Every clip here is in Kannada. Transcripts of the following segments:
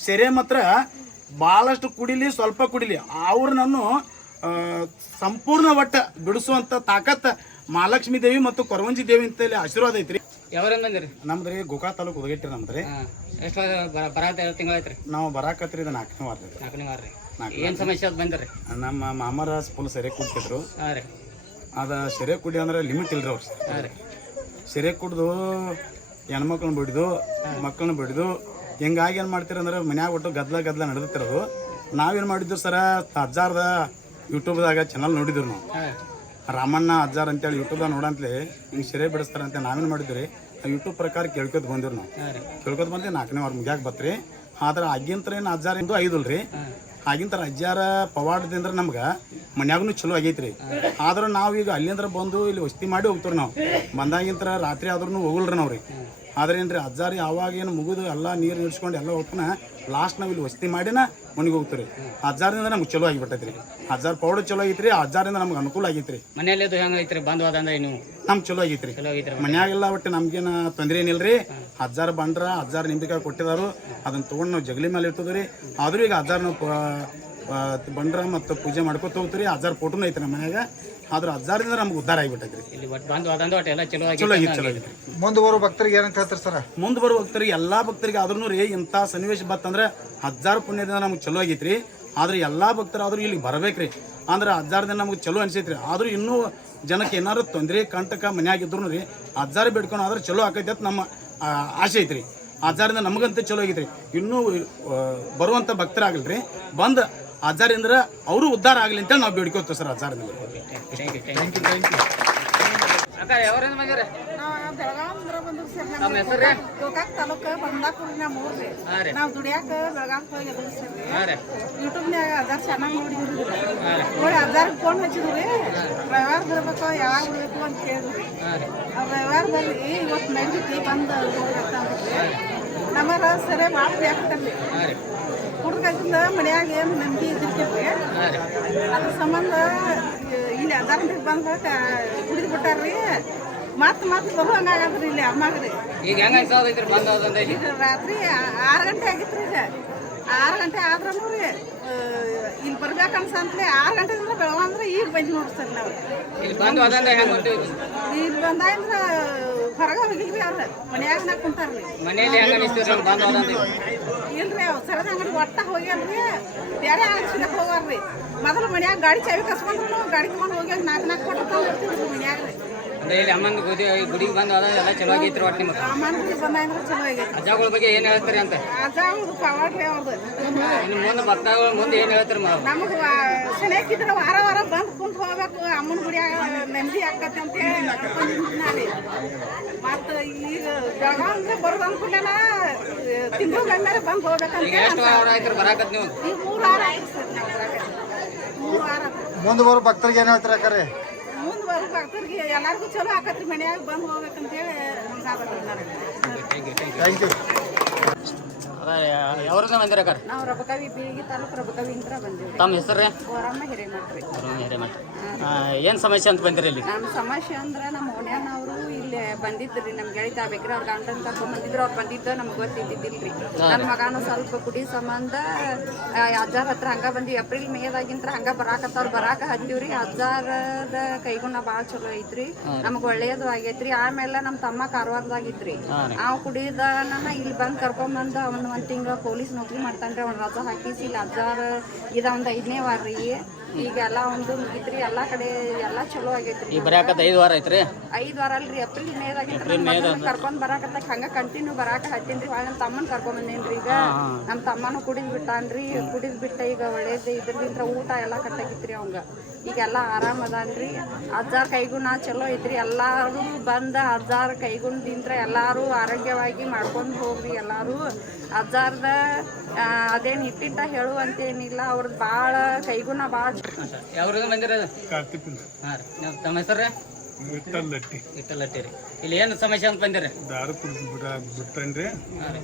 ಸೆರೆ ಮಾತ್ರ ಭಾಳಷ್ಟು ಕುಡಿಲಿ ಸ್ವಲ್ಪ ಕುಡಿಲಿ. ಅವ್ರು ನಾನು ಆ, ಸಂಪೂರ್ಣ ಒಟ್ಟ ಬಿಡಿಸುವಂತ ತಾಕತ್ ಮಹಾಲಕ್ಷ್ಮಿ ದೇವಿ ಮತ್ತು ಕೊರವಂಜಿ ದೇವಿ ಅಂತ ಹೇಳಿ ಆಶೀರ್ವಾದ ಐತ್ರಿ. ಯಾವ್ರಿಂದ ಬಂದಿರಿ ನಮ್ದ್ರಿ ಗೋಕಾ ತಾಲೂಕು ಉದಗಟ್ಟಿ ನಮ್ದ್ರಿ. ಎಷ್ಟು ಬರಾತ ನಾವು ಬರಾಕತ್ರಿ ಇದು ನಾಲ್ಕನೇ ವಾರ ನಾಲ್ಕನೇ ವಾರ ರೀ ಏನು ಸಮಸ್ಯೆ ಅದು ಬಂದಿರಿ? ನಮ್ಮ ಮಾಮರ ಫುಲ್ ಸೆರೆ ಕುಡ್ತಿದ್ರು. ಹಾಂ ರೀ. ಅದ ಸೆರೆ ಕುಡಿ ಅಂದ್ರೆ ಲಿಮಿಟ್ ಇಲ್ರಿ ಅವ್ರು. ಸೆರೆ ಕುಡ್ದು ಹೆಣ್ಮಕ್ಳನ್ನ ಬಿಡಿದು ಮಕ್ಕಳನ್ನ ಬಿಡಿದು ಹಿಂಗಾಗಿ ಏನು ಮಾಡ್ತೀರ ಅಂದ್ರೆ ಮನ್ಯಾಗ ಒಟ್ಟು ಗದ್ಲ ಗದ್ದಲ ನಡೆದಿತ್ತಿರೋದು ನಾವೇನು ಮಾಡಿದ್ವಿ ಸರ ಅಜ್ಜಾರ್ದ ಯೂಟ್ಯೂಬ್ದಾಗ ಚಾನಲ್ ನೋಡಿದ್ರು ನಾವು. ರಾಮಣ್ಣ ಅಜ್ಜಾರ್ ಅಂತೇಳಿ ಯೂಟ್ಯೂಬ್ದಾಗ ನೋಡಂತಲೇ ಹಿಂಗೆ ಸಿರೆ ಬಿಡಿಸ್ತಾರ ಅಂತ ನಾವೇನು ಮಾಡಿದ್ರಿ ಆ ಯೂಟ್ಯೂಬ್ ಪ್ರಕಾರ ಕೇಳ್ಕೊತ ಬಂದಿರು ನಾವು. ಕೇಳ್ಕೊತ ಬಂದು ನಾಲ್ಕನೇ ವಾರ ಮುಗ್ಯಾಗ ಬತ್ರಿ. ಆದ್ರೆ ಆಗಿಂತರ ಏನು ಅಜ್ಜಾರಿಂದು ಐದಲ್ರಿ ಹಾಂ. ಆಗಿಂತರ ಅಜ್ಜಾರ ಪವಾಡದಿಂದ ನಮ್ಗೆ ಮನ್ಯಾಗೂ ಚಲೋ ಆಗೈತ್ರಿ. ಆದ್ರೆ ನಾವು ಈಗ ಅಲ್ಲಿಂದ್ರ ಬಂದು ಇಲ್ಲಿ ವಸ್ತಿ ಮಾಡಿ ಹೋಗ್ತೀವಿ ನಾವು. ಬಂದಾಗಿಂತರ ರಾತ್ರಿ ಆದ್ರೂ ಹೋಗಲ್ರಿ ರೀ ಆದ್ರೆ ಏನ್ರಿ ಅಜ್ಜಾರಿ ಅವಾಗ ಏನು ಮುಗಿದು ಎಲ್ಲ ನೀರು ನಿಲ್ಸ್ಕೊಂಡು ಎಲ್ಲ ಹೋಗ್ತಾನ ಲಾಸ್ಟ್ ನಾವು ಇಲ್ಲಿ ವಸ್ತಿ ಮಾಡಿನ ಮನೆಗೆ ಹೋಗ್ತೀರಿ ಅಜ್ಜಾರಿಂದ ನಮ್ಗೆ ಚಲೋ ಆಗಿಬಿಟ್ಟೈತ್ರಿ. ಅಜ್ಜಾರ್ ಪೌಡರ್ ಚಲೋ ಆಗೈತ್ರಿ ಅಜ್ಜಾರಿಂದ ನಮ್ಗೆ ಅನುಕೂಲ ಆಗೈತ್ರಿ. ಮನೆಯಲ್ಲಿ ಅದು ಹೆಂಗೆ ಐತ್ರಿ? ಬಂದು ಹೋದಂದ್ರೆ ನೀವು ನಮ್ಗೆ ಚಲೋ ಆಗೈತ್ರಿ. ಮನ್ಯಾಗೆಲ್ಲ ಒಟ್ಟು ನಮ್ಗೇನ ತೊಂದ್ರೆ ಏನಿಲ್ರಿ? ಹಜಾರ್ ಬಂದ್ರ ಹಜಾರ್ ನಿಂಬಿಕಾಯಿ ಕೊಟ್ಟಿದಾರು. ಅದನ್ನ ತೊಗೊಂಡು ನಾವು ಜಗಲಿ ಮೇಲೆ ಇಟ್ಟಿದ್ರಿ ಆದ್ರೂ ಈಗ ಹಜಾರ್ ನಾವು ಬಂಡ್ರ ಮತ್ತು ಪೂಜೆ ಮಾಡ್ಕೊತ ಹೋಗ್ತೀರಿ ಹಜಾರ್ ಫೋಟೋನು ಐತ್ರಿ ನಮ್ಮ ಮನ್ಯಾಗ. ಆದ್ರೆ ಹಜಾರದಿಂದ ನಮ್ಗೆ ಉದ್ಧಾರ ಆಗಿಬಿಟ್ಟೈತ್ರಿ. ಇಲ್ಲಿ ಒಟ್ಟು ಬಂದು ಹೋದಂದ್ರೆ ಒಟ್ಟು ಎಲ್ಲ ಚಲೋ ಚಲೋ ಆಗಿ ಚಲೋ ಆಗಿತ್ರಿ ಮುಂದೆ ಬರೋ ಭಕ್ತರಿಗೆ ಏನಂತ ಹೇಳ್ತಾರೆ ಸರ್? ಮುಂದೆ ಬರುವ ಭಕ್ತರಿಗೆ ಎಲ್ಲಾ ಭಕ್ತರಿಗೆ ಆದ್ರೂ ರೀ ಇಂಥ ಸನ್ನಿವೇಶ ಬತ್ತಂದ್ರೆ ಹಜಾರ್ ಪುಣ್ಯದಿಂದ ನಮ್ಗೆ ಚಲೋ ಆಗೈತ್ರಿ. ಆದ್ರೆ ಎಲ್ಲಾ ಭಕ್ತರಾದ್ರೂ ಇಲ್ಲಿ ಬರ್ಬೇಕ್ರಿ. ಅಂದ್ರೆ ಹಜಾರದಿಂದ ನಮ್ಗೆ ಚಲೋ ಅನ್ಸೈತ್ರಿ. ಆದ್ರೂ ಇನ್ನೂ ಜನಕ್ಕೆ ಏನಾರು ತೊಂದರೆ ಕಂಟಕ ಮನ್ಯಾಗ ಇದ್ರು ರೀ ಹಜಾರ ಬೇಡ್ಕೊಂಡು ಆದ್ರೆ ಚಲೋ ಆಕೈತಿ ಅಂತ ನಮ್ಮ ಆಸೆ ಐತ್ರಿ. ಹಜಾರಿಂದ ನಮಗಂತೂ ಚಲೋ ಆಗೈತ್ರಿ. ಇನ್ನೂ ಬರುವಂಥ ಬರುವಂತ ಭಕ್ತರಾಗಲ್ರಿ. ಬಂದ್ ಹಜಾರಿಂದ ಅವರು ಉದ್ಧಾರ ಆಗಲಿ ಅಂತ ನಾವು ಬೇಡ್ಕೋತೀವಿ ಸರ್ ಸರ್. ನಮ್ಮ ಹೆಸರು ಗೋಕಾಕ್ ತಾಲೂಕ ಬಂದಾಪುರ ನಮ್ಮ ಊರ್ರಿ ನಾವ್ ದುಡಿಯಾಕ ಹೋಗಿ ಸರ್ ಯೂಟ್ಯೂಬ್ನ್ಯಾಗ ಅದಾರ್ ಚೆನ್ನಾಗಿ ನೋಡಿದ್ರಿ ನೋಡಿ ಅದಾರ್ ಫೋನ್ ಹಚ್ಚಿದ್ರಿ ರವಿವಾರ ಬರ್ಬೇಕು ಯಾವಾಗ ಬರ್ಬೇಕು ಅಂತ ಕೇಳಿದ್ರಿ ರವಿವಾರ ಬರ್ರಿ ಇವತ್ತು ನೈಟ್ಗೆ ಬಂದು ನಮ್ಮ ಸರಿ ಮಾಡಿ ಬೇಕತ್ತಲ್ರಿ ರೀ. ಹುಡುಗದಿಂದ ಮನ್ಯಾಗ ಏನು ನಂಬಿ ಇದ್ದಿರ್ತೀವಿ ಅದ್ರ ಸಂಬಂಧ ಇಲ್ಲಿ ಅದಾರ್ರಿಗೆ ಬಂದು ಕುಡಿದು ಬಿಟ್ಟಾರ್ರಿ. ಮತ್ತೆ ಮತ್ತೆ ಬರು ಹಂಗಾಗ್ರಿ ಇಲ್ಲಿ ಅಮ್ಮಾಗ್ರಿ. ಈಗ ಹೆಂಗೆ ಬಂದು ಈಗ ರಾತ್ರಿ ಆರು ಗಂಟೆ ಆಗಿತ್ರಿ ಈಗ. ಆರು ಗಂಟೆ ಆದ್ರೂ ರೀ ಇಲ್ಲಿ ಬರ್ಬೇಕು ಅನ್ಸಂತ್ಲೆ ಆರು ಗಂಟೆ ಅಂದ್ರೆ ಬೆಳವಂದ್ರೆ ಈಗ ಬಂದು ನೋಡ್ತಾರೆ ನಾವು. ಇಲ್ಲಿ ಬಂದು ಹೆಂಗೆ ಇಲ್ಲಿ ಬಂದಾಗಿಂದ್ರ ಹೊರಗೆ ಹೋಗಿಲ್ರಿ ಅವ್ರ. ಮನ್ಯಾಗ ಕುಂತಾರ್ರಿ ಮನೆಯಲ್ಲಿ ಹೆಂಗೆ ಅನಿಸ್ತೀರಿ ಬಂದು ಇಲ್ರಿ ಅವ್ ಸರದ ಅಂಗಡಿ ಒಟ್ಟ ಹೋಗ್ಯಾಲ್ರಿ ಬೇರೆ ಅಂಗಡಿ ಹೋಗಾರ್ರಿ. ಮೊದಲು ಮನ್ಯಾಗ ಗಾಡಿ ಚಾವಿ ಕಸ್ಕೊಂಡ್ರು ಗಾಡಿ ತಗೊಂಡು ಹೋಗ್ಯಾಗ ನಾಲ್ಕು ನಾಲ್ಕು ಕೊಟ್ಟು ಮನ್ಯಾಗ್ರಿ. ಅಂದ್ರೆ ಇಲ್ಲಿ ಅಮ್ಮನ ಗುಡಿ ಗುಡಿಗೆ ಬಂದು ಅದ ಎಲ್ಲ ಚಲೋ ಆಗೈತ್ರಿ ಒಟ್ಟು ನಿಮಗೆ ಅಜ್ಜಗಳ ಬಗ್ಗೆ ಏನು ಹೇಳ್ತೀರಿ ಅಂತ? ಇನ್ನು ಮುಂದೆ ಭಕ್ತಗಳು ಮುಂದೆ ಏನು ಹೇಳ್ತಾರೆ ಮಾವು ನಮಗೆ ಸೆನೆಕಿದ್ರೆ ವಾರ ವಾರ ಬಂದು ಕುಂತ ಹೋಗ್ಬೇಕು. ಅಮ್ಮನ ಗುಡಿ ನೆಮ್ಮದಿ ಆಕತಿ ಅಂತ ಹೇಳಿ ಮತ್ತು ಈಗ ಅಂದ್ರೆ ಬರೋದು ಅನ್ಕೊಂಡೆಲ್ಲ ತಿಂಗಳು ಬಂದು ಹೋಗ್ಬೇಕಂತ ಈಗ ಎಷ್ಟು ವಾರ ಆಯ್ತು ಬರಾಕತ್ ನೀವು? ಈಗ ಮೂರು ವಾರ ಆಯ್ತು ಸರ್ ನಾವು ಮೂರು ವಾರ ಮುಂದೆ ಬರೋ ಭಕ್ತರಿಗೆ ಏನು ಹೇಳ್ತಾರೆ ಅಕ್ಕಾರೆ ಭಕ್ತರಿಗೆ ಎಲ್ಲರಿಗೂ ಚಲೋ ಆಕತ್ರಿ ಮನ್ಯಾಗ ಬಂದು ಹೋಗ್ಬೇಕಂತ ಹೇಳಿ ನಮ್ಗೆ ನನಗೆ ಥ್ಯಾಂಕ್ ಯು ಯಾವ್ರಿಂದ ಬಂದಿರ ಕರ್ ನಾವು ರಬಕವಿ ಬೀಗಿ ತಾಲೂಕು ರಬಕವಿಂದ್ರ ಬಂದಿವಿ ತಮ್ಮ ಹೆಸರು? ರೀ. ಹಿರೇಮಠ. ಏನು ಸಮಸ್ಯೆ ಅಂತ ಬಂದಿರಿ ಇಲ್ಲಿ? ನಮ್ಮ ಸಮಸ್ಯೆ ಅಂದ್ರೆ ನಮ್ಮ ಓಣ್ಯಾನವರು ಇಲ್ಲಿ ಬಂದಿದ್ರಿ ನಮ್ಮ ಗೆಳತಿ ಬೇಕ್ರಿ ಅವ್ರ ಗಂಡನ್ ಕರ್ಕೊಂಡ್ ಬಂದಿದ್ರು ಅವ್ರು ಬಂದಿದ್ದು ನಮ್ಗೆ ಗೊತ್ತಿದ್ದಿದ್ದಿಲ್ರಿ. ನನ್ನ ಮಗನ ಸ್ವಲ್ಪ ಕುಡಿ ಸಂಬಂಧ ಅಜ್ಜಾರ್ ಹತ್ರ ಹಂಗ ಬಂದ್ವಿ. ಏಪ್ರಿಲ್ ಮೇದಾಗಿಂತ ಹಂಗ ಬರಾಕತ್ತವ್ರ ಬರಾಕ ಹತ್ತಿವ್ರಿ. ಅಜ್ಜಾರದ ಕೈಗುಣ ಭಾಳ ಚಲೋ ಐತ್ರಿ. ನಮ್ಗೆ ಒಳ್ಳೇದು ಆಗೈತ್ರಿ. ಆಮೇಲೆ ನಮ್ಮ ತಮ್ಮ ಕಾರವಾರದಾಗಿದ್ರಿ ಅವ್ ಕುಡಿದ ಇಲ್ಲಿ ಬಂದು ಕರ್ಕೊಂಬಂದು ಅವನು ಒಂದು ತಿಂಗಳ ಪೊಲೀಸ್ ನೌಕರಿ ಮಾಡ್ತಾನ್ರಿ. ಅವ್ನ ರಜಾ ಹಾಕಿಸಿ ಇಲ್ಲಿ ಅಜ್ಜಾರ ಇದ ಒಂದ್ ಐದನೇ ವಾರ ರೀ ಈಗ ಎಲ್ಲ ಒಂದು ಮುಗಿತ್ರಿ ಎಲ್ಲಾ ಕಡೆ ಎಲ್ಲಾ ಚಲೋ ಆಗೈತ್ರಿ. ಈಗ ಬರಾಕತ್ ಐದು ವಾರ ಐತ್ರಿ? ಐದ್ ವಾರ ಅಲ್ರಿ ಏಪ್ರಿಲ್ ಮೇದಾಗಿಂತ ಕರ್ಕೊಂಡ್ ಬರಾಕತ್ತ ಹಂಗ ಕಂಟಿನ್ಯೂ ಬರಾಕ ಹತ್ತೀನ್ರಿ ಹೊಳ್ ನಮ್ಮ ತಮ್ಮನ್ ಕರ್ಕೊಂಡ್ ಬಂದೇನ್ರಿ ಈಗ. ನಮ್ಮ ತಮ್ಮನು ಕುಡಿದ್ ಬಿಟ್ಟಾನ್ರಿ ಕುಡಿದ್ ಬಿಟ್ಟ ಈಗ ಒಳ್ಳೇದ್ ಇದ್ರದಿಂದ ಊಟ ಎಲ್ಲಾ ಕಟ್ಟಾಗಿತ್ರಿ ಅವಂಗ. ಈಗ ಆರಾಮ ಅದಾನ್ರಿ. ಅಜ್ಜಾರ್ ಕೈಗುಣ ಚಲೋ ಐತ್ರಿ. ಎಲ್ಲರೂ ಬಂದ ಅಜ್ಜಾರ್ ಕೈಗುಣದಿಂತ್ರ ಎಲ್ಲಾರು ಆರೋಗ್ಯವಾಗಿ ಮಾಡ್ಕೊಂಡು ಹೋಗ್ರಿ ಎಲ್ಲರೂ. ಅಜ್ಜಾರ್ದ ಅದೇನು ಇಟ್ಟಿಟ್ಟ ಹೇಳುವಂತೇನಿಲ್ಲ. ಅವ್ರದ್ದು ಭಾಳ ಕೈಗುಣ ಭಾಳ ತಮ್ಮ ಹೆಸರು ವಿಠಲ್ಲಟ್ಟಿ ಇಟ್ಟಲ್ಲಟ್ಟಿ ರೀ. ಇಲ್ಲಿ ಏನು ಸಮಸ್ಯೆ ಅಂತ ಬಂದಿರಿ? ದಾರು ಬಿಡ್ತಾನ್ರಿ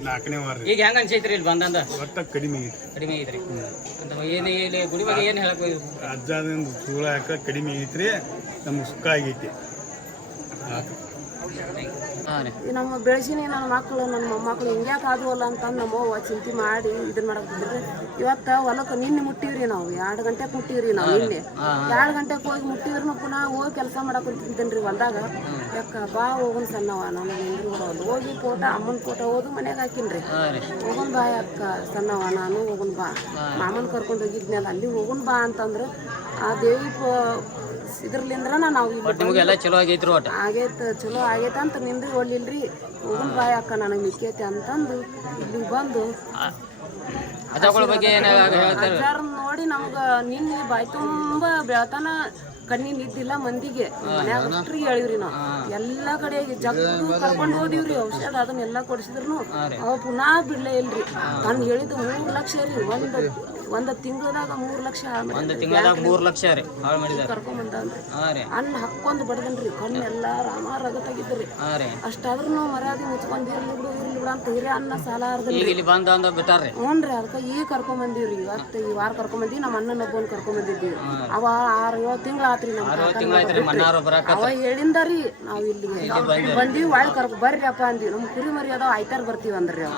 ನಾಲ್ಕನೇ ವಾರ ಈಗ ಹೆಂಗೆ ಅನ್ಸೈತ್ರಿ ಇಲ್ಲಿ ಬಂದಂದ? ಒಟ್ಟ ಕಡಿಮೆ ಐತಿ ಕಡಿಮೆ ಐತ್ರಿ. ಅಂತ ಏನು ಇಲ್ಲಿ ಗುಡಿ ಬಗ್ಗೆ ಏನು ಹೇಳಕ್? ಅಜ್ಜಾದಿಂದ ಚೂಳ ಹಾಕ ಕಡಿಮೆ ಐತ್ರಿ ನಮ್ಗೆ ಸುಖ ಆಗೈತಿ. ನಮ್ಮ ಬೆಳೆಸಿನಿ ನನ್ನ ಮಕ್ಕಳು ನನ್ನ ಮೊಮ್ಮಕ್ಕಳು ಹಿಂಗ್ಯಾಕೆ ಆದ್ವಲ್ಲ ಅಂತಂದು ನಮ್ಮ ಅವ್ವ ಚಿಂತೆ ಮಾಡಿ ಇದನ್ನ ಮಾಡಕ್ತಿದ್ರಿ ಇವತ್ತು ಹೊಲಕ್ಕೆ ನಿನ್ನೆ ಮುಟ್ಟಿವ್ರಿ ನಾವು ಎರಡು ಗಂಟೆಗೆ ಮುಟ್ಟಿವ್ರಿ ನಾವು ಇಲ್ಲಿ ಎರಡು ಗಂಟೆಗೆ ಹೋಗಿ ಮುಟ್ಟಿದ್ರು ಪುನಃ ಹೋಗಿ ಕೆಲಸ ಮಾಡಕ್ ಕುಂತಿದ್ದೇನ್ರಿ ಹೊಲ್ದಾಗ. ಯಾಕ ಬಾ ಹೋಗನ್ ಸಣ್ಣವ ನಾನು ಹೆಂಗ್ರಿ ಹೊಡೋದು ಹೋಗಿ ಫೋಟ ಅಮ್ಮನ ಫೋಟೋ ಹೋದು ಮನೆಗೆ ಹಾಕಿನ್ರಿ. ಹೋಗನ್ ಬಾ ಅಕ್ಕ ಸಣ್ಣವ ನಾನು ಹೋಗನ್ ಬಾ. ಮಾಮನ್ ಕರ್ಕೊಂಡು ಹೋಗಿದ್ನಲ್ಲ ಅಲ್ಲಿ ಹೋಗನ್ ಬಾ ಅಂತಂದ್ರೆ. ಆ ದೇವಿ ಇದ್ರಲಿಂದ್ರ ನಾವು ಇಲ್ಲಿ ಚಲೋ ಆಗೈತ್ರಿ ಒಟ್ಟು? ಆಗೈತ ಚಲೋ ಆಗೈತೆ ಅಂತ ನಿಂದ್ರಿ ಒಳ್ಳಿಲ್ರಿ. ಹೋಗುನ್ ಬಾಯ್ ಅಕ್ಕ ನನಗೆ ಮಿಕ್ಕೈತಿ ಅಂತಂದು ಇಲ್ಲಿ ಬಂದು ಬಗ್ಗೆ ಅಜ್ಜಾರ್ ನೋಡಿ ನಮ್ಗ ನಿನ್ನೆ ಬಾಯಿ ತುಂಬಾ ಬೆಳತನ ಕಣ್ಣಿನ ಇದ್ದಿಲ್ಲ ಮಂದಿಗೆ. ಮನ್ಯಾಗ ಅಷ್ಟ್ರಿ ಹೇಳಿವ್ರಿ ನಾವು. ಎಲ್ಲಾ ಕಡೆ ಜಗ್ಗು ಕರ್ಕೊಂಡು ಹೋದಿವ್ರಿ ಔಷಧ ಅದನ್ನೆಲ್ಲ ಕೊಡಿಸಿದ್ರು ಅವ ಪುನಃ ಬಿಡ್ಲೇ ಇಲ್ರಿ. ನಾನು ಹೇಳಿದ್ದು ಮೂರು ಲಕ್ಷ ರೀ ಒಂದ್ ಒಂದ್ ತಿಂಗಳದಾಗ ಮೂರ್ ಲಕ್ಷ ಒಂದು ತಿಂಗಳದಾಗ ಮೂರು ಲಕ್ಷ ರೀ ಹಾಳು ಮಾಡಿದಾರೆ. ಹಾಂ ಅನ್ನ ಹಕ್ಕೊಂಡ್ ಬಡದನ್ರಿ. ಕಣ್ಣೆಲ್ಲ ರಾಮ ರಗತಾಗಿದ್ರಿ ಅಷ್ಟಾದ್ರೂ ಮರ್ಯಾದೆ ಮುಚ್ಕೊಂಡ್ ಇರ್ಲಿ ಬಿಡು ಇರ್ಲಿ ಬಿಡು ಅಂತ ಹಿರಿಯ ಅನ್ನ ಸಾಲ ಈಗ ಇಲ್ಲಿ ಬಂದು ಅಂದ ಬಿಟ್ಟಾರ್ರಿ ಹ್ಞೂನ್ರಿ ಅದಕ್ಕೆ ಈಗ ಕರ್ಕೊಂಡ್ ಬಂದೀವ್ರಿ. ಇವತ್ತು ಈ ವಾರ ಕರ್ಕೊಂಡ್ ಬಂದಿವಿ ನಮ್ಮ ಅಣ್ಣನ ಒಬ್ಬನ್ ಕರ್ಕೊಂಡ್ ಬಂದಿದ್ದೀವಿ ಅವ ಆರು ಏಳು ತಿಂಗಳ ಆತ್ರಿ ನಮ್ಮ ಅವ ಹೇಳಿಂದ ರೀ ನಾವು ಇಲ್ಲಿ ಬಂದಿವಿ ಒಳಗೆ ಕರ್ಕೊ ಬರ್ರಿ ಅಪ್ಪ ಅಂದ್ವಿ. ನಮ್ಮ ಕುರಿ ಮರಿ ಅದಾವ ಆಯ್ತಾರ ಬರ್ತೀವಿ ಅಂದ್ರಿ ಅವ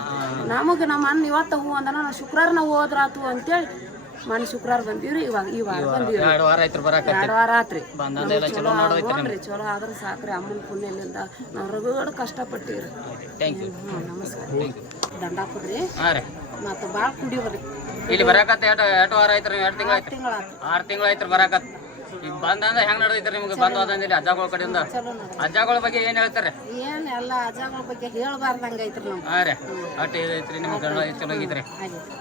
ನಮಗೆ ನಮ್ಮ ಅಣ್ಣ ಇವತ್ತ ಹೂ ಅಂದನ ನಾವು ಶುಕ್ರವಾರ ನಾವು ಹೋದ್ರಾತು ಅಂತೇಳಿ ಮನೆ ಶುಕ್ರವಾರ ಬಂದೀವ್ರಿ ಇವಾಗ ಈ ವಾರ ಬಂದೀವಿ ಎರಡು ವಾರ ಆಯ್ತು ಬರಾಕ ಎರಡು ವಾರ ಆತ್ರಿ. ಚಲೋ ಮಾಡೋಯ್ತು ಚಲೋ ಆದ್ರೆ ಸಾಕ್ರಿ. ಅಮ್ಮನ ಪುಣ್ಯಲಿಂದ ನಾವು ರಗಡ ಕಷ್ಟಪಟ್ಟಿವ್ರಿ. ಥ್ಯಾಂಕ್ ಯು ಹ್ಞೂ ನಮಸ್ಕಾರ. ದಂಡಾಪುರ್ರಿ ಹಾಂ ರೀ. ಮತ್ತು ಭಾಳ ಕುಡಿಯೋದ್ರಿ ಇಲ್ಲಿ ಬರಕತ್ತೆ ಎರಡು ಎರಡು ವಾರ ಆಯ್ತು ಎರಡು ತಿಂಗಳು ಆಯ್ತು ಆರು ತಿಂಗಳು ಆಯ್ತು ಬರಾಕತ್ ಈಗ ಬಂದಂದ್ರೆ ಹೆಂಗ್ ನಡೆದೈತ್ರಿ ನಿಮ್ಗೆ? ಬಂದು ಅಜ್ಜಗಳ ಕಡೆಯಿಂದ? ಅಜ್ಜಗಳ ಬಗ್ಗೆ ಏನ್ ಹೇಳ್ತಾರೆ? ಏನ್ ಎಲ್ಲ ಅಜ್ಜಗಳ ಬಗ್ಗೆ ಹೇಳ್ಬಾರ್ದಂಗ ಐತ್ರಿ ನಮ್ಗೆ. ಹಾ ರೀ. ಒಟ್ಟು ಇದೈತ್ರಿ ನಿಮ್ಗೆ ಗಂಡ ಚಲೋ ಆಗಿದ್ರಿ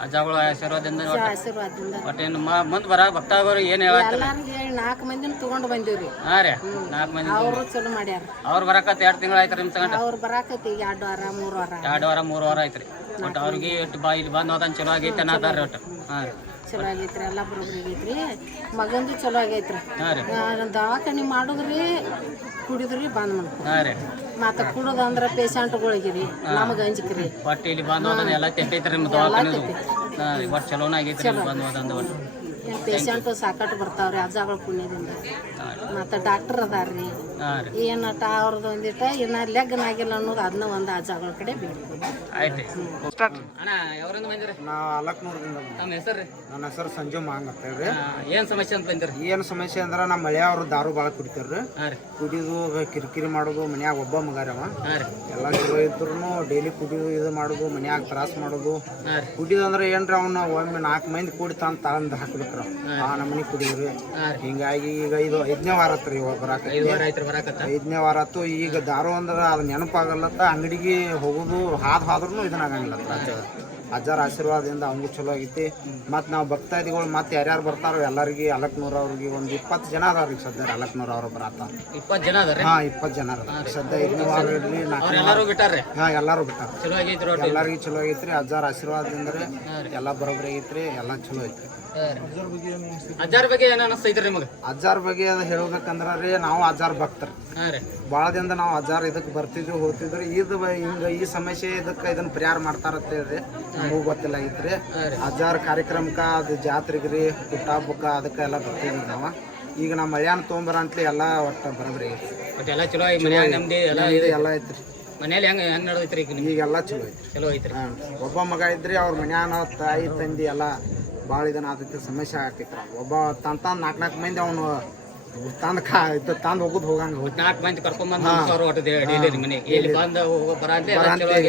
ಅಜ್ಜಗಳ ಆಶೀರ್ವಾದದಿಂದ ಒಟ್ಟು ಒಟ್ಟೇನು ಮುಂದೆ ಬರ ಭಕ್ತಾಗೋರು ಏನ್ ಹೇಳ್ತಾರೆ? ಎಲ್ಲಾರಿಗೆ ಹೇಳಿ ನಾಲ್ಕು ಮಂದಿನ ತಗೊಂಡ್ ಬಂದಿವ್ರಿ. ಹಾ ರೀ. ನಾಲ್ಕು ಮಂದಿ ಅವರು ಚಲೋ ಮಾಡ್ಯಾರ. ಅವ್ರು ಬರಾಕತ್ ಎರಡು ತಿಂಗಳು ಆಯ್ತ್ರಿ ನಿಮ್ ತಗೊಂಡು ಅವ್ರು ಬರಾಕತಿ ಈಗ ಎರಡು ವಾರ ಮೂರು ವಾರ. ಎರಡು ವಾರ ಮೂರು ವಾರ ಆಯ್ತ್ರಿ. ಬಟ್ ಒಟ್ಟು ಅವ್ರಿಗೆ ಇಟ್ಟು ಬಾ ಇಲ್ಲಿ ಬಂದ್ ಹೋದನ್ ಚಲೋ ಆಗೈತೆ ಅನ್ನತಾರ ಒಟ್ಟು ಹಾ ರೀ. ಚಲೋ ಆಗೈತ್ರಿ ಎಲ್ಲ ಬರೋಬ್ರಿ ಆಗೈತ್ರಿ. ಮಗಂದು ಚಲೋ ಆಗೈತ್ರಿ. ರೀ. ದವಾಖಾನಿ ಮಾಡುದ್ರಿ ಕುಡಿದ್ರಿ ಬಂದ್ ಮಾಡ್ರಿ ಹಾ ರೀ. ಮತ್ತೆ ಕುಡುದಂದ್ರ ಪೇಷಂಟ್ಗಳಿಗೆ ರೀ ನಮಗೆ ಅಂಜಿಕ್ರಿ. ಒಟ್ಟು ಇಲ್ಲಿ ಬಂದ್ ಎಲ್ಲ ತೆಟ್ಟೈತ್ರಿ ನಿಮ್ಮ ದವಾಖಾನೆ ರೀ ಚಲೋನ ಆಗೈತ್ರಿ ಇಲ್ಲಿ ಬಂದು ಹೋದಂದು ಒಟ್ಟು ಸಾಕಟ್ ಸಾಕಟ್ಟು ಬರ್ತಾವ್ರಿ ಅಜ್ಜಗಳ ಪುಣ್ಯದಿಂದ. ಮತ್ತೆ ಡಾಕ್ಟರ್ ಅದಾರ್ರಿ. ಏನಟ ಅವ್ರದ್ದು ಒಂದಿಟ ಇನ್ನ ಲೆಗ್ನ ಆಗಿಲ್ಲ ಅನ್ನೋದು ಅದನ್ನ ಒಂದು ಅಜ್ಜಗಳ ಕಡೆ ಬೇಡ್ತೀವಿ ಆಯ್ತು ಅಣ್ಣ ಯಾವ್ರಿಂದ ಬಂದಿರಿ? ನಾ ಅಲಕ್ನೂರದಿಂದ ನಮ್ಮ ಹೆಸರು ನನ್ನ ಹೆಸರು ಸಂಜು ಮಾಂಗ್ ಅಂತ ಹೇಳ್ರಿ. ಏನು ಸಮಸ್ಯೆ ಅಂತ ಬಂದಿರಿ? ಏನು ಸಮಸ್ಯೆ ಅಂದ್ರೆ ನಮ್ಮ ಮಳೆಯವರು ದಾರು ಭಾಳ ಕುಡಿತಾರ್ರಿ. ಕುಡಿದು ಕಿರಿಕಿರಿ ಮಾಡೋದು ಮನ್ಯಾಗ ಒಬ್ಬ ಮಗಾರವ ಎಲ್ಲಾ ಚಲೋ ಇದ್ರು ಡೈಲಿ ಕುಡಿದು ಇದು ಮಾಡೋದು ಮನ್ಯಾಗ ತ್ರಾಸ ಮಾಡೋದು. ಕುಡಿದಂದ್ರೆ ಏನ್ರಿ ಅವ್ನ ಒಮ್ಮೆ ನಾಲ್ಕು ಮಂದಿ ಕೂಡಿ ತಂದು ತಗೊಂಡ್ ಹಾಕ್ಬೇಕ್ರ ಆ ನಮ್ಮನೆ ಕುಡಿಯೋರು. ಹಿಂಗಾಗಿ ಈಗ ಇದು ಐದನೇ ವಾರ ಆತ್ರಿ ಇವಾಗ ಬರಾಕ ವಾರ ಆಯ್ತು ಬರಾಕತ್ತ? ಐದನೇ ವಾರ ಆತು ಈಗ ದಾರು ಅಂದ್ರೆ ಅದು ನೆನಪಾಗಲ್ಲತ್ತ ಅಂಗಡಿಗೆ ಹೋಗೋದು ಹಾದ್ ಹಾದ್ರೂ ಇದನ್ನಾಗಂಗಿಲ್ಲ ಅಜ್ಜಾರ ಆಶೀರ್ವಾದದಿಂದ ಅವನಿಗೂ ಚಲೋ ಆಗೈತಿ. ಮತ್ತು ನಾವು ಭಕ್ತಾದಿಗಳು ಮತ್ತೆ ಯಾರ್ಯಾರು ಬರ್ತಾರೋ ಎಲ್ಲರಿಗೆ ಅಲಕ್ನೂರ್ ಅವ್ರಿಗೆ ಒಂದು ಇಪ್ಪತ್ತು ಜನ ಅದಾರ ಈಗ ಸದ್ಯ ಅಲಕ್ನೂರ ಅವ್ರ ಬರತ್ತ ಇಪ್ಪತ್ತು ಜನ ಅದಾರ ಹಾ ಇಪ್ಪತ್ತು ಜನ ಅದಾರ. ಸದ್ಯ ಐದನೇ ವಾರ ಇರಲಿ ಎಲ್ಲರೂ ಹಾ ಎಲ್ಲಾರು ಬಿಟ್ಟಾರ. ಚಲೋ ಆಗೈತಿ ರೀ ಎಲ್ಲರಿಗೂ ಚಲೋ ಆಗೈತ್ರಿ. ಅಜ್ಜಾರ ಆಶೀರ್ವಾದದಿಂದ ರೀ ಎಲ್ಲ ಬರೋಬ್ಬರಿ ಆಗೈತ್ರಿ. ಎಲ್ಲ ಚಲೋ ಐತಿ ಅಜ್ಜಾರ ಬಗ್ಗೆ ಏನು ಅನಿಸ್ತೈತ್ರಿ ನಿಮಗೆ? ಅಜ್ಜಾರ್ ಬಗ್ಗೆ ಅದು ಹೇಳ್ಬೇಕಂದ್ರ ರೀ ನಾವು ಅಜ್ಜಾರ ಭಕ್ತರು. ರೀ ಭಾಳ ದಿನದ ನಾವು ಹಜಾರ್ ಇದಕ್ಕೆ ಬರ್ತಿದ್ವಿ ಹೋಗ್ತಿದ್ರು ಇದು ಹಿಂಗ ಈ ಸಮಸ್ಯೆ ಇದಕ್ಕೆ ಇದನ್ನ ಪರಿಹಾರ ಮಾಡ್ತಾರತ್ತ ಹೇಳ್ರಿ. ನಮಗೂ ಗೊತ್ತಿಲ್ಲ ಐತ್ರಿ ಹಜಾರ್ ಕಾರ್ಯಕ್ರಮಕ್ಕ ಅದು ಜಾತ್ರೆಗೆ ರೀ ಹುಟ್ಟಾಹಬ್ಬಕ್ಕ ಅದಕ್ಕೆ ಎಲ್ಲ ಬರ್ತೀವಿ ನಾವು. ಈಗ ನಮ್ಮ ಮಳ್ಯಾನ ತೊಗೊಂಬರ ಅಂತಲಿ ಎಲ್ಲ ಒಟ್ಟು ಬರೋದ್ರಿ ಎಲ್ಲ ಚಲೋ ಎಲ್ಲ ಐತ್ರಿ. ಮನೇಲಿ ಹೆಂಗೆ ಹೆಂಗೆ ನಡೆದೈತ್ರಿ ಈಗ ಈಗೆಲ್ಲ ಚಲೋ ಐತ್ರಿ. ಚಲೋ ಐತ್ರಿ. ಒಬ್ಬ ಮಗ ಇದ್ರಿ ಅವ್ರ ಮನ್ಯಾನ ತಾಯಿ ತಂದಿ ಎಲ್ಲ ಭಾಳ ಇದನ್ನ ಆದಿತ್ತು ಸಮಸ್ಯೆ ಆಗ್ತಿತ್ತು ಒಬ್ಬ ತಂತ ನಾಲ್ಕು ನಾಲ್ಕು ಮಂದಿ ಅವನು ತಂದು ಕಾ ಇದು ತಂದು ಹೋಗುದು ಹೋಗಂಗ ಹೋಗಿ. ನಾಲ್ಕು ಮಂದಿ ಕರ್ಕೊಂಬಂದು ಸಾವಿರ ಒಟ್ಟು ರೀ ಇಲ್ಲಿ ಬಂದು ಹೋಗೋ ಬರ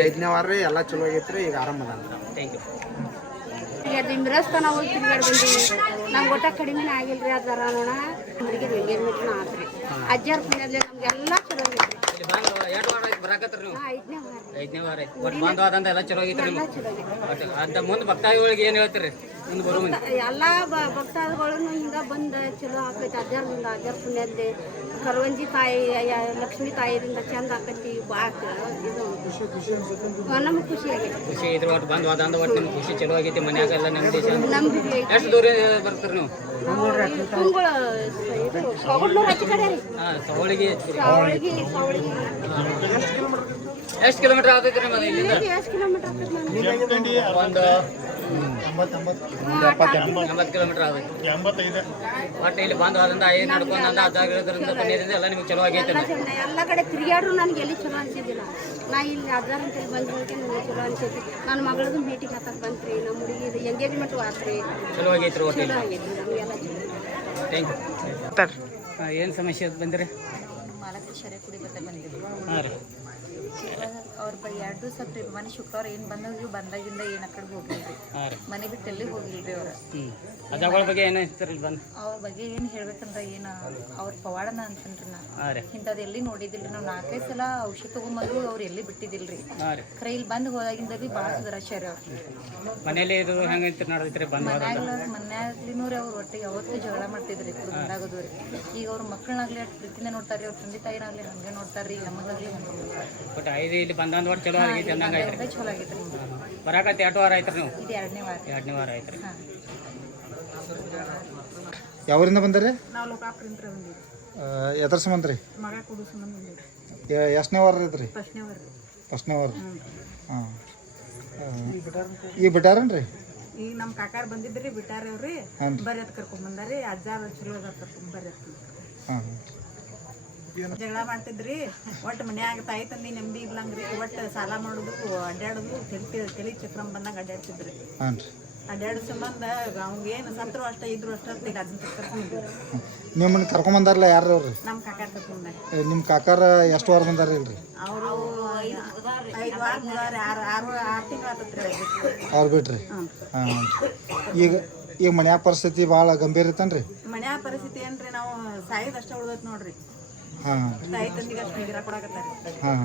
ಐದನೇ ವಾರ ರೀ ಎಲ್ಲ ಚಲೋ ಆಗೈತ್ರಿ ಈಗ ಆರಾಮ ಥ್ಯಾಂಕ್ ಯು ಹೋಗಿ ತಿರ್ಗಾಡ್ ಬಂದೀವಿ. ನಮ್ಗೆ ಒಟ್ಟ ಕಡಿಮೆನೇ ಆಗಿಲ್ರಿ ಅದಾರ ನೋಡ. ಹುಡುಗಿ ಎಂಗೇಜ್ಮೆಂಟ್ನ ಆತ್ರಿ. ಅಜ್ಜಾರ್ ನಮ್ಗೆಲ್ಲ ಇಲ್ಲಿ ಬಂದು ಎರಡು ವಾರ ಆಯ್ತು ಬರಾಕತ್ರಿ ನೀವು? ಐದನೇ ವಾರ. ಐದನೇ ವಾರ ಆಯ್ತು. ಒಟ್ಟು ಬಂದು ಆದಂತ ಎಲ್ಲ ಚಲೋ ಆಗೈತ್ರಿ ನಿಮ್ಗೆ ಒಟ್ಟು ಅಂತ ಮುಂದೆ ಭಕ್ತಾದಿಗಳಿಗೆ ಏನು ಹೇಳ್ತೀರಿ? ಮುಂದೆ ಬರೋ ಮುಂದೆ. ಎಲ್ಲ ಭಕ್ತಾದಿಗಳನ್ನು ಹಿಂಗ ಬಂದ ಚಲೋ ಆಕೈತಿ ಅಜ್ಜಾರದಿಂದ ಅಜ್ಜಾರ ಪುಣ್ಯದಲ್ಲಿ ಕರವಂಜಿ ತಾಯಿ ಲಕ್ಷ್ಮೀ ತಾಯಿಯಿಂದ ಚಂದ ಆಕತಿ ನಮ್ಗೆ ಇದು. ನಮ್ಗ್ ಖುಷಿ ಆಗೈತಿ ಖುಷಿ ಇದ್ರ ಒಟ್ಟು ಬಂದು ಹೋದಂದ ಒಟ್ಟು ನಿಮ್ಗೆ ಖುಷಿ ಚಲೋ ಆಗೈತಿ ಮನ್ಯಾಗ ಎಲ್ಲ ನೆಮ್ಮದಿ. ಎಷ್ಟು ದೂರ ಬರ್ತೀರಿ ನೀವು? ತುಂಗಳ ಇದು ಸವಣೂರ್ ಆಚೆ ಕಡೆ ರೀ. ಹಾಂ ಸವಳಿಗೆ ಹಚ್ಚಿರಿ ಸಾವಳಿಗಿ ಸಾವಳಿಗಿ. ಎಷ್ಟು ಕಿಲೋಮೀಟರ್ ಆಗ್ತೈತ್ರಿ ಮನೆ ಇಲ್ಲಿಂದ? ಎಷ್ಟು ಕಿಲೋಮೀಟರ್ ಒಂದು ಎಂಬತ್ತು ಕಿಲೋಮೀಟರ್ ಒಟ್ಟು ಇಲ್ಲಿ ಬಂದು ಅದರಿಂದ ಐದು ನಡ್ಕೊಂಡ್ ಹಜಾರ್ ಇರೋದ್ರಿಂದ ಬಂದಿದ್ದರಿಂದ ಎಲ್ಲ ನಿಮ್ಗೆ ಚಲೋ ಆಗೈತೆ ಎಲ್ಲ ಕಡೆ ತಿರುಗಾಡ್ರು ನನಗೆ ಎಲ್ಲಿ ಚಲೋ ಅನ್ಸಿದ್ದಿಲ್ಲ. ನಾ ಇಲ್ಲಿ ಅದಾರ ಅಂತೇಳಿ ಬಂದ್ರೊಳಗೆ ನನಗೆ ಚಲೋ ಅನ್ಸೈತಿ ನನ್ನ ಮಗಳದು ಮೀಟಿಂಗ್ ಹಾಕಕ್ ಬಂತ್ರಿ ನಮ್ಮ ಹುಡುಗಿದು ಎಂಗೇಜ್ಮೆಂಟ್ ಆತ್ರಿ. ಚಲೋ ಆಗೈತ್ರಿ ಒಟ್ಟು ಚಲೋ. ಆಗೈತಿ ನಮಗೆಲ್ಲ ಥ್ಯಾಂಕ್ ಯು ಏನು ಸಮಸ್ಯೆ ಬಂದ್ರೆ? ಕುಡಿ ಹಾಂ ರೀ. ಅವ್ರ ಬೈ ಎರಡು ದಿವಸ ಆತ್ರಿ ಮನೆ ಶುಕ್ರವಾರ ಏನು ಬಂದಾಗ ಬಂದಾಗಿಂದ ಏನು ಆ ಹೋಗಿಲ್ರಿ ಮನೆ ಬಿಟ್ಟು ಎಲ್ಲಿ ಹೋಗಿಲ್ರಿ ಅವ್ರು? ಬಗ್ಗೆ ಏನು ಬಂದು ಅವ್ರ ಬಗ್ಗೆ ಏನು ಹೇಳ್ಬೇಕಂದ್ರೆ ಏನು ಅವ್ರ ಪವಾಡನ ಅಂತನ್ರಿ ನಾ. ರೀ. ಇಂಥದ್ದು ಎಲ್ಲಿ ನೋಡಿದಿಲ್ರಿ ನಾವು ನಾಲ್ಕೈದು ಸಲ ಔಷಧ ತೊಗೊಂಬಂದು ಅವ್ರು ಎಲ್ಲಿ ಬಿಟ್ಟಿದಿಲ್ರಿ? ಕ್ರೈ ರೀ. ಖರೆ ಇಲ್ಲಿ ಬಂದು ಹೋದಾಗಿಂದ ಬಿ ಭಾಳ ಸುಧಾರಿಸ್ಯಾರ ಅವ್ರು. ಮನೇಲಿ ಇದು ಹೆಂಗೈತೆ ನಡೆದಿತ್ರಿ ಬಂದು ಮನ್ಯಾಗ್ಲಿನೂ ರೀ ಅವ್ರು ಒಟ್ಟಿಗೆ ಅವತ್ತು ಜಗಳ ಮಾಡ್ತಿದ್ರಿ ಬಂದಾಗದು ರೀ ಈಗ ಅವ್ರ ಮಕ್ಕಳನ್ನಾಗ್ಲಿ ಅಷ್ಟು ಪ್ರೀತಿನೇ ನೋಡ್ತಾರ್ರಿ ಅವ್ರ ತಂದೆ ತಾಯಿನಾಗ್ಲಿ ಹಂಗೆ ನೋಡ್ತಾರ್ರಿ ನಮಗಾಗ್ಲಿ ಹಂಗೆ ಬಟ್ ಐದು ಇಲ್ಲಿ ಬಂದೊಂದು ಒಟ್ಟು ಚಲೋ ಆಗೈತೆ ಅಂದಂಗೆ ಐತ್ರಿ ಅದೇ ಚಲೋ ಆಗೈತೆ ಬರಾಕತ್ತೆ ಎರಡು ವಾರ ಆಯ್ತು ನೀವು? ಇದು ಎರಡನೇ ವಾರ. ಎರಡನೇ ವಾರ ಆಯ್ತು ರೀ ಯಾವರಿಂದ ಬಂದರೆ? ನಾವು ಲೋಕಾಪುರಿಂದ ಎದ್ರ ಸಂಬಂಧ ರೀ? ಮಗ ಕುಡು ಸಂಬಂಧ ಎಷ್ಟನೇ ವಾರ ಐತ್ರಿ ಫಸ್ಟ್ನೇ ವಾರ. ಹಾಂ. ಈಗ ಬಿಟ್ಟಾರೇನು ರೀ? ಈಗ ನಮ್ಮ ಕಾಕಾರ ಬಂದಿದ್ರಿ ಬಿಟ್ಟಾರ ಅವ್ರಿ. ಬರ್ಯತ್ ಕರ್ಕೊಂಡ್ ಬಂದಾರಿ. ಅಜ್ಜಾರ ಚಲೋ ಅದ ಕರ್ಕೊಂಡ್ ಬರ್ಯತ್ ಹಾಂ ಜಗಳ ಮಾಡ್ತಿದ್ರಿ? ಒಟ್ಟು ಮನ್ಯಾಗ ತಾಯಿ ತಂದಿ ನೆಮ್ಮದಿ ಇರ್ಲಂಗ್ರಿ. ಒಟ್ಟು ಸಾಲ ಮಾಡುದು ಅಡ್ಡಾಡುದು ತಲೆ ತಲೆ ಚಕ್ರಂ ಬಂದಾಗ ಅಡ್ಡಾಡ್ತಿದ್ರಿ ಅಡ್ಡಾಡೋ ಸಂಬಂಧ ಅವ್ಗೇನು ಸತ್ರು ಅಷ್ಟ ಇದ್ರು ಅಷ್ಟ ಈಗ ಅದನ್ನ ಕರ್ಕೊಂಡಿದ್ವಿ ನಿಮ್ಮನ್ನ ಕರ್ಕೊಂಬಂದಾರಲ್ಲ ಯಾರು ಅವ್ರಿ? ನಮ್ಮ ಕಾಕಾರ ಕರ್ಕೊಂಡ ನಿಮ್ಮ ಕಾಕಾರ ಎಷ್ಟು ವಾರ ಬಂದಾರ ಇಲ್ರಿ? ಅವರು ಐದು ವಾರ ಮುಗಾರ ಆರು ಆರು ಆರು ತಿಂಗಳು ಆತತ್ರಿ ಅವ್ರು ಬಿಟ್ರಿ. ಈಗ ಈಗ ಮನ್ಯಾಗ ಪರಿಸ್ಥಿತಿ ಭಾಳ ಗಂಭೀರ ಐತನ್ರಿ? ಮನ್ಯಾಗ ಪರಿಸ್ಥಿತಿ ಏನ್ರಿ ನಾವು ಸಾಯೋದು ಉಳ್ದೈತಿ ನೋಡ್ರಿ. ತಾಯಿ ತಂದಿಗೆ ಅಷ್ಟು ನಿಗ್ರ ಕೊಡಕತ್ತಾರ. ಹಾಂ.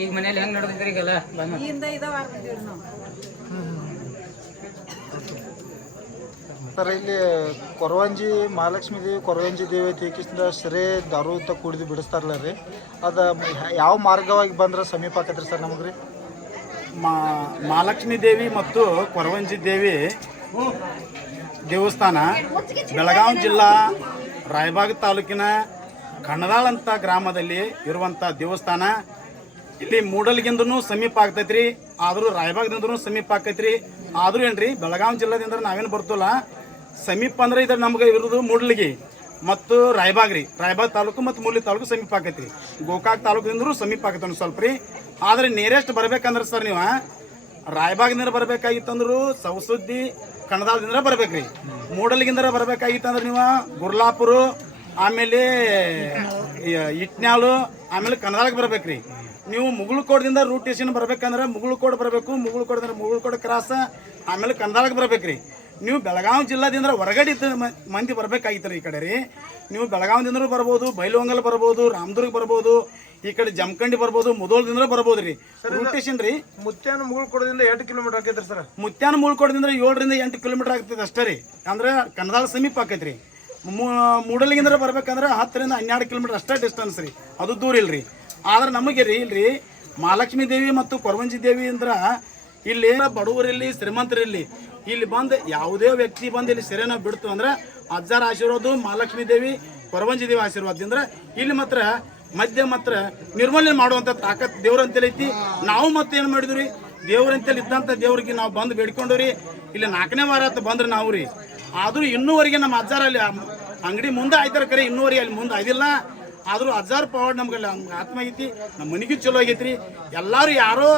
ಈಗ ಮನೇಲಿ ಹೆಂಗ್ ನಡೆದಿದ್ರಿ ಈಗೆಲ್ಲ ಈಗಿಂದ ನಾವು. ಸರ್ ಇಲ್ಲಿ ಕೊರವಂಜಿ ಮಹಾಲಕ್ಷ್ಮಿ ದೇವಿ ಕೊರವಂಜಿ ದೇವಿ ತೀಕಿಸಿದ ಸೆರೆ ದಾರು ಅಂತ ಕುಡಿದು ಬಿಡಿಸ್ತಾರಲ್ಲ ರೀ. ಅದು ಯಾವ ಮಾರ್ಗವಾಗಿ ಬಂದ್ರೆ ಸಮೀಪ ಆಕತ್ರಿ ಸರ್ ನಮಗೆ ರೀ? ಮಾ ಮಹಾಲಕ್ಷ್ಮೀ ದೇವಿ ಮತ್ತು ಕೊರವಂಜಿ ದೇವಿ ದೇವಸ್ಥಾನ ಬೆಳಗಾವಿ ಜಿಲ್ಲಾ ರಾಯಬಾಗ ತಾಲೂಕಿನ ಕಣದಾಳ್ ಅಂತ ಗ್ರಾಮದಲ್ಲಿ ಇರುವಂಥ ದೇವಸ್ಥಾನ. ಇಲ್ಲಿ ಮೂಡಲ್ಗಿಂದನೂ ಸಮೀಪ ಆಗ್ತೈತ್ರಿ. ಆದರೂ ರಾಯಬಾಗದಿಂದನೂ ಸಮೀಪ ಆಕೈತ್ರಿ ಆದ್ರೂ ಏನ್ರಿ, ಬೆಳಗಾವಿ ಜಿಲ್ಲಾದಿಂದ ನಾವೇನು ಬರ್ತಲ್ಲ. ಸಮೀಪ ಅಂದ್ರೆ ಇದು ನಮ್ಗೆ ಇರೋದು ಮೂಡಲ್ಗಿ ಮತ್ತು ರಾಯಬಾಗ್ ರೀ. ರಾಯಬಾಗ್ ತಾಲೂಕು ಮತ್ತು ಮೂಲಿ ತಾಲೂಕು ಸಮೀಪ ಆಕೈತ್ರಿ ಗೋಕಾಕ್ ತಾಲೂಕಿಂದ್ರೂ ಸಮೀಪ ಆಗತ್ತೆ ಸ್ವಲ್ಪ ರೀ ಆದ್ರೆ ನಿಯರೆಸ್ಟ್ ಬರ್ಬೇಕಂದ್ರೆ ಸರ್ ನೀವು, ರಾಯಬಾಗ್ನಿಂದ ಬರ್ಬೇಕಾಗಿತ್ತಂದ್ರು ಸವಸುದ್ದಿ ಕಣದಾಳದಿಂದ ಬರ್ಬೇಕ್ರಿ. ಮೂಡಲ್ಗಿಂದ ಬರ್ಬೇಕಾಗಿತ್ತಂದ್ರೆ ನೀವು, ಗುರ್ಲಾಪುರ ಆಮೇಲೆ ಇಟ್ನಾಳು ಆಮೇಲೆ ಕನ್ನಡಕ್ಕೆ ಬರ್ಬೇಕ್ರಿ. ನೀವು ಮುಗುಳ್ಕೋಟದಿಂದ ರೂಟ್ ಸ್ಟೇಷನ್ ಬರ್ಬೇಕಂದ್ರೆ ಮುಗುಳ್ಕೋಡ್ ಬರಬೇಕು ಮುಗುಳ್ಕೋಟದಿಂದ ಮುಗುಳ್ಕೋಟ ಕ್ರಾಸ್ ಆಮೇಲೆ ಕನ್ನಡಕ್ಕೆ ಬರ್ಬೇಕ್ರಿ. ನೀವು ಬೆಳಗಾವಿ ಜಿಲ್ಲಾದಿಂದ ಹೊರಗಡೆ ಮಂದಿ ಬರ್ಬೇಕಾಗಿತ್ತು ಈ ಕಡೆ ರೀ. ನೀವು ಬೆಳಗಾವಿದಿಂದನೂ ಬರ್ಬೋದು ಬೈಲುವಂಗಲ್ ಬರ್ಬೋದು ರಾಮದುರ್ಗ ಬರ್ಬೋದು ಈ ಕಡೆ ಜಮಖಂಡಿ ಬರ್ಬೋದು ಮುದೋಳದಿಂದ ಬರ್ಬೋದು ರೀ. ರೂಟ್ ಸ್ಟೇಷನ್ ರೀ. ಮುತ್ಯಾನ ಮುಗುಳ್ಕೊಡದಿಂದ ಎಂಟು ಕಿಲೋಮೀಟರ್ ಆಕೈತ್ರಿ ಸರ್. ಮುತ್ಯಾನ ಮೂಳ್ಕೋಟದಿಂದ ಏಳರಿಂದ ಎಂಟು ಕಿಲೋಮೀಟರ್ ಆಗ್ತದೆ ಅಷ್ಟೇ ರೀ. ಅಂದ್ರೆ ಕನ್ನಡ ಸಮೀಪ ಆಕೈತ್ರಿ ಮೂಡಲಿಗಿಂದ್ರ ಬರ್ಬೇಕಂದ್ರೆ ಹತ್ತರಿಂದ ಹನ್ನೆರಡು ಕಿಲೋಮೀಟರ್ ಅಷ್ಟೇ ಡಿಸ್ಟೆನ್ಸ್ ರೀ. ಅದು ದೂರ ಇಲ್ರಿ. ಆದ್ರೆ ನಮಗೆ ರೀ ಇಲ್ರಿ, ಮಹಾಲಕ್ಷ್ಮೀ ದೇವಿ ಮತ್ತು ಕೊರವಂಜಿ ದೇವಿ ಅಂದ್ರೆ ಇಲ್ಲಿ ಬಡವರಿಲ್ಲಿ ಶ್ರೀಮಂತರಿಲ್ಲಿ ಇಲ್ಲಿ ಬಂದು ಯಾವುದೇ ವ್ಯಕ್ತಿ ಬಂದು ಇಲ್ಲಿ ಸೆರೆನ ಬಿಡ್ತು ಅಂದ್ರೆ ಅಜ್ಜಾರ ಆಶೀರ್ವಾದ ಮಹಾಲಕ್ಷ್ಮೀ ದೇವಿ, ಕೊರವಂಜಿ ದೇವಿ ಆಶೀರ್ವಾದದಿಂದ ಇಲ್ಲಿ ಮಾತ್ರ ಮಧ್ಯ ಮಾತ್ರ ನಿರ್ಮೂಲನೆ ಮಾಡುವಂತ ತಾಕತ್ ದೇವ್ರಂತೇಳಿ ಐತಿ. ನಾವು ಮತ್ತೆ ಏನ್ ಮಾಡಿದ್ವಿ ದೇವ್ರಂತೇಳಿ ಇದ್ದಂತ ದೇವ್ರಿಗೆ ನಾವು ಬಂದು ಬೇಡ್ಕೊಂಡ್ರಿ ಇಲ್ಲಿ ನಾಲ್ಕನೇ ವಾರ ಆತ ಬಂದ್ರೆ ನಾವು ರೀ. ಆದರೂ ಇನ್ನೂವರೆಗೆ ನಮ್ಮ ಅಜ್ಜಾರ ಅಲ್ಲಿ ಅಂಗಡಿ ಮುಂದೆ ಆಯ್ತಾರ ಕರೆ ಇನ್ನೂರಿ ಅಲ್ಲಿ ಮುಂದೆ. ಆಯ್ದಿಲ್ಲ ಆದರೂ ಹಜಾರ್ ಪವಾಡ್ ನಮ್ಗೆ ಹಂಗ್ ಆತ್ಮ ಐತಿ, ನಮ್ಮ ಮನೆಗೂ ಚಲೋ ಆಗೈತ್ರಿ. ಎಲ್ಲರೂ ಯಾರೋ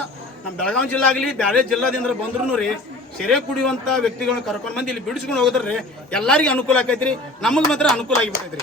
ನಮ್ಮ ಬೆಳಗಾವಿ ಜಿಲ್ಲೆ ಆಗಲಿ ಬೇರೆ ಜಿಲ್ಲಾದಿಂದ ಬಂದ್ರು ರೀ, ಸೆರೆ ಕುಡಿಯುವಂತ ವ್ಯಕ್ತಿಗಳನ್ನ ಕರ್ಕೊಂಡ್ ಬಂದು ಇಲ್ಲಿ ಬಿಡಿಸ್ಕೊಂಡು ಹೋಗಿದ್ರಿ ಎಲ್ಲರಿಗೂ ಅನುಕೂಲ ಆಕೈತ್ರಿ. ನಮಗೆ ಮಾತ್ರ ಅನುಕೂಲ ಆಗಿಬಿಟ್ಟೈತ್ರಿ.